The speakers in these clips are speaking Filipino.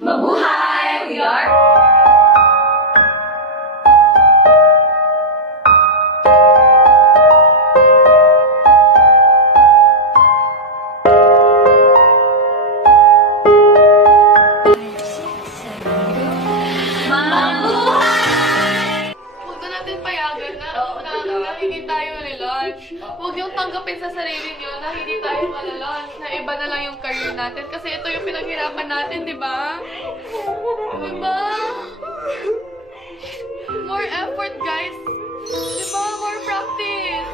Mabuhay! We are... Mabuhay! Huwag na natin payagan na hindi tayo nalilunch. Huwag yung tanggapin sa sarili niyo na hindi tayo malalunch, na iba na lang yung career natin. Kasi ito yung pinaghirapan natin, di ba? Diba? More effort, guys. Diba? More practice.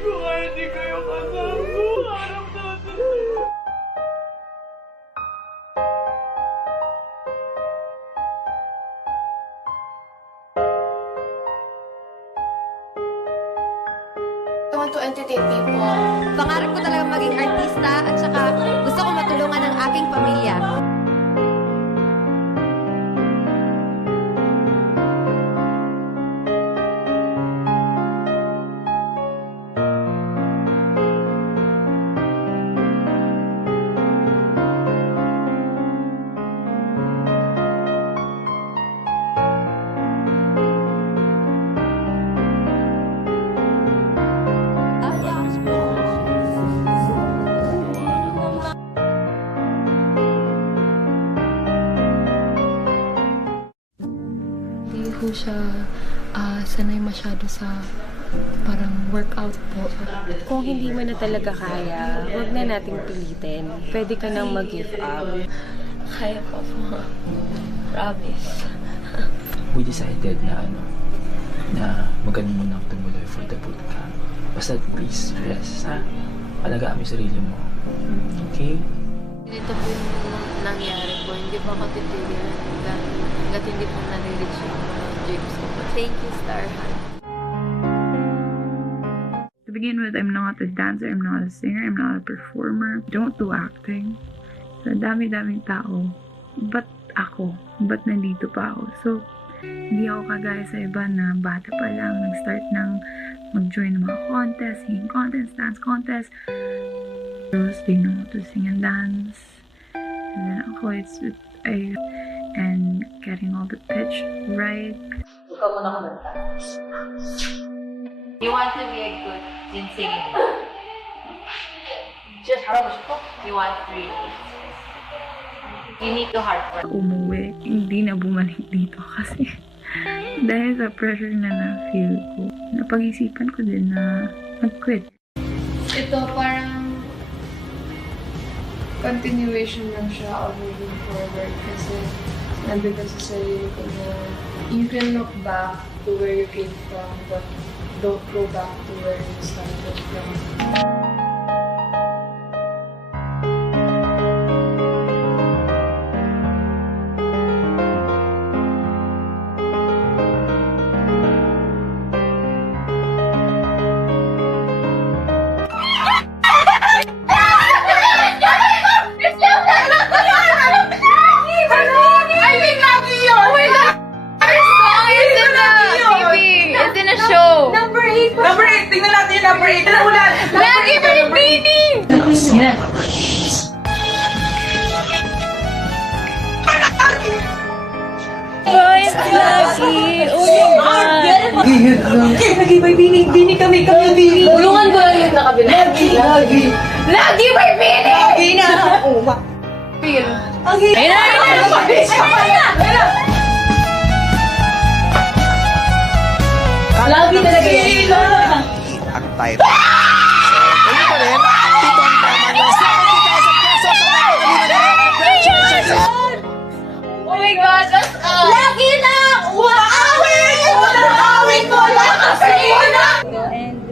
Kung hindi kayo kasama, harap natin. I want to entertain people. Pangarap ko talaga maging artista at saka gusto ko matulungan ang aking pamilya. Hindi po siya sanay masyado sa parang workout po. Kung hindi mo na talaga kaya, huwag na nating pilitin. Pwede ka nang mag-give up. Kaya po po. Promise. We decided na magaling mo nang tumuloy for the bootcamp. Basta please, rest, ha? Alagaan mo yung sarili mo. Okay? Ganito po yung nangyari po. Hindi pa ako titigil hanggat hindi po nare-reach yung mga dreams ko po. Thank you, Starhan. To begin with, I'm not a dancer, I'm not a singer, I'm not a performer. Don't do acting. Sa dami-daming tao, ba't ako? Ba't nandito pa ako? So, hindi ako kagaya sa iba na bata pa lang, nag-start ng mag-join ng mga contest, singing contest, dance contest. Girls, they know how to sing and dance. And then ako, and getting all the pitch right. Ikaw muna kumanta. You want to be a good in singing? Just you want really. You need to hard work. Umuwi, hindi na bumalik dito kasi dahil sa pressure na na-feel ko, napag-isipan ko din na mag-quit. Ito parang continuation lang siya of moving forward kasi sabi ko sa sarili ko na you can look back to where you came from but don't go back to where you started from. Number 8! Tingnan natin yung number 8! Ano ulan? Lagi pa rin meaning! Yan. Boys, Lucky! Oh my God! Lagi by Bini! Bini kami! Bini! Tulungan ko lang yung nakabila. Lagi by Bini! Lagi na! Oh, ma! Feel. Ayun na! Lagi talaga yun. Ang title. So, tuloy pa rin. Dito ang tama nyo. 70,000 pesos ang Oh my God, that's Lagi na! Umaawin! Umaawin mo lang kasi na! And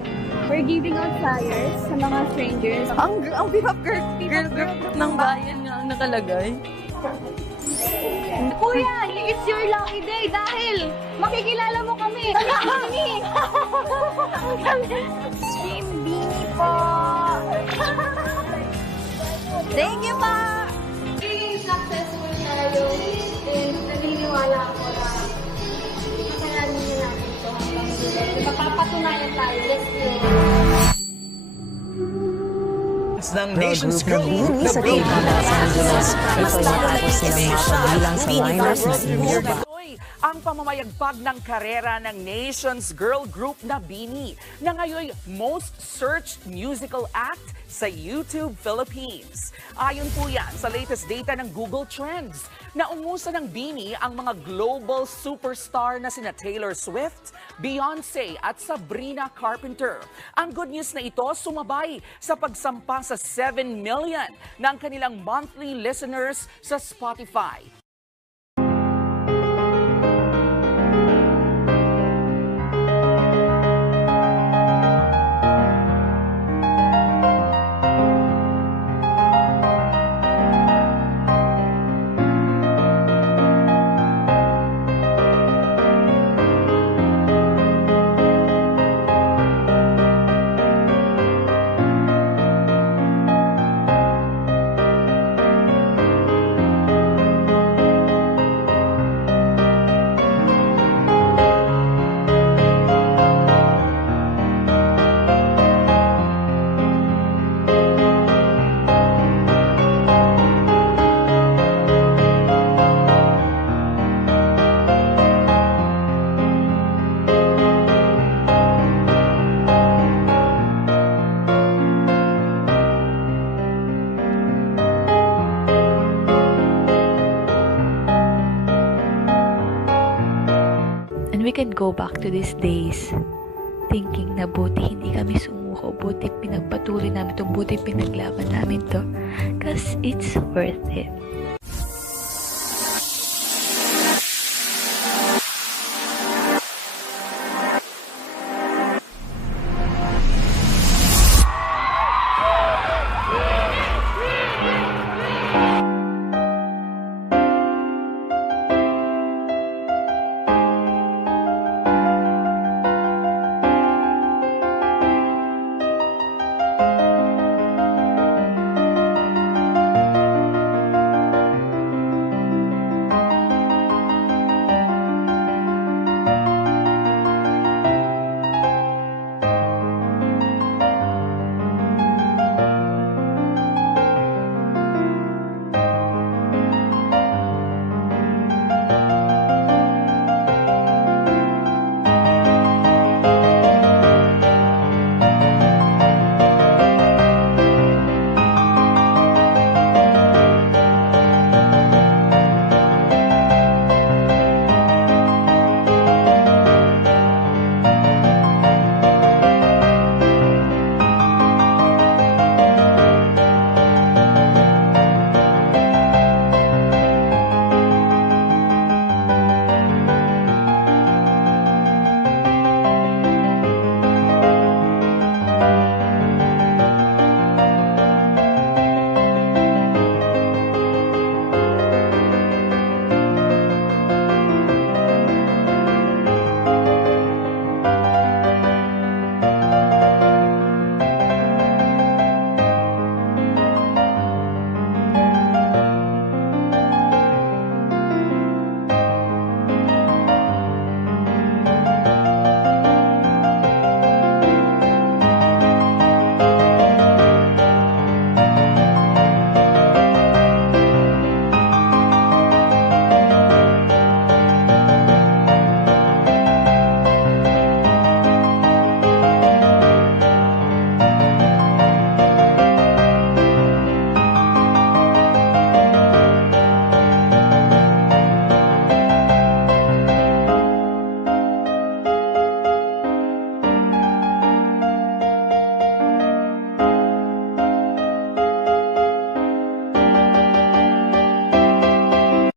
we're giving out flyers sa mga strangers. Ang bihap girl group ng bayan nga ang nakalagay. Kuya, it's your lucky day dahil makikilala mo kami. Bini! Team Bini po! Thank you po! Magiging successful tayo and naniniwala ako na makakayanin niyo natin ito hanggang dulo. Mapapatunayan tayo. Let's go! performance ng Nation's Girl Group na sa Bini. Los Angeles. Ito matapos silang makabilang sa liners na Inirba. Ang pamamayagpag ng karera ng Nation's Girl Group na Bini na ngayon most searched musical act sa YouTube Philippines. Ayon po yan sa latest data ng Google Trends na umusa ng Bini ang mga global superstar na sina Taylor Swift, Beyonce at Sabrina Carpenter. Ang good news na ito sumabay sa pagsampa sa 7 million ng kanilang monthly listeners sa Spotify. And we can go back to these days thinking na buti hindi kami sumuko, buti pinagpatuloy namin to, buti pinaglaban namin to. Because it's worth it.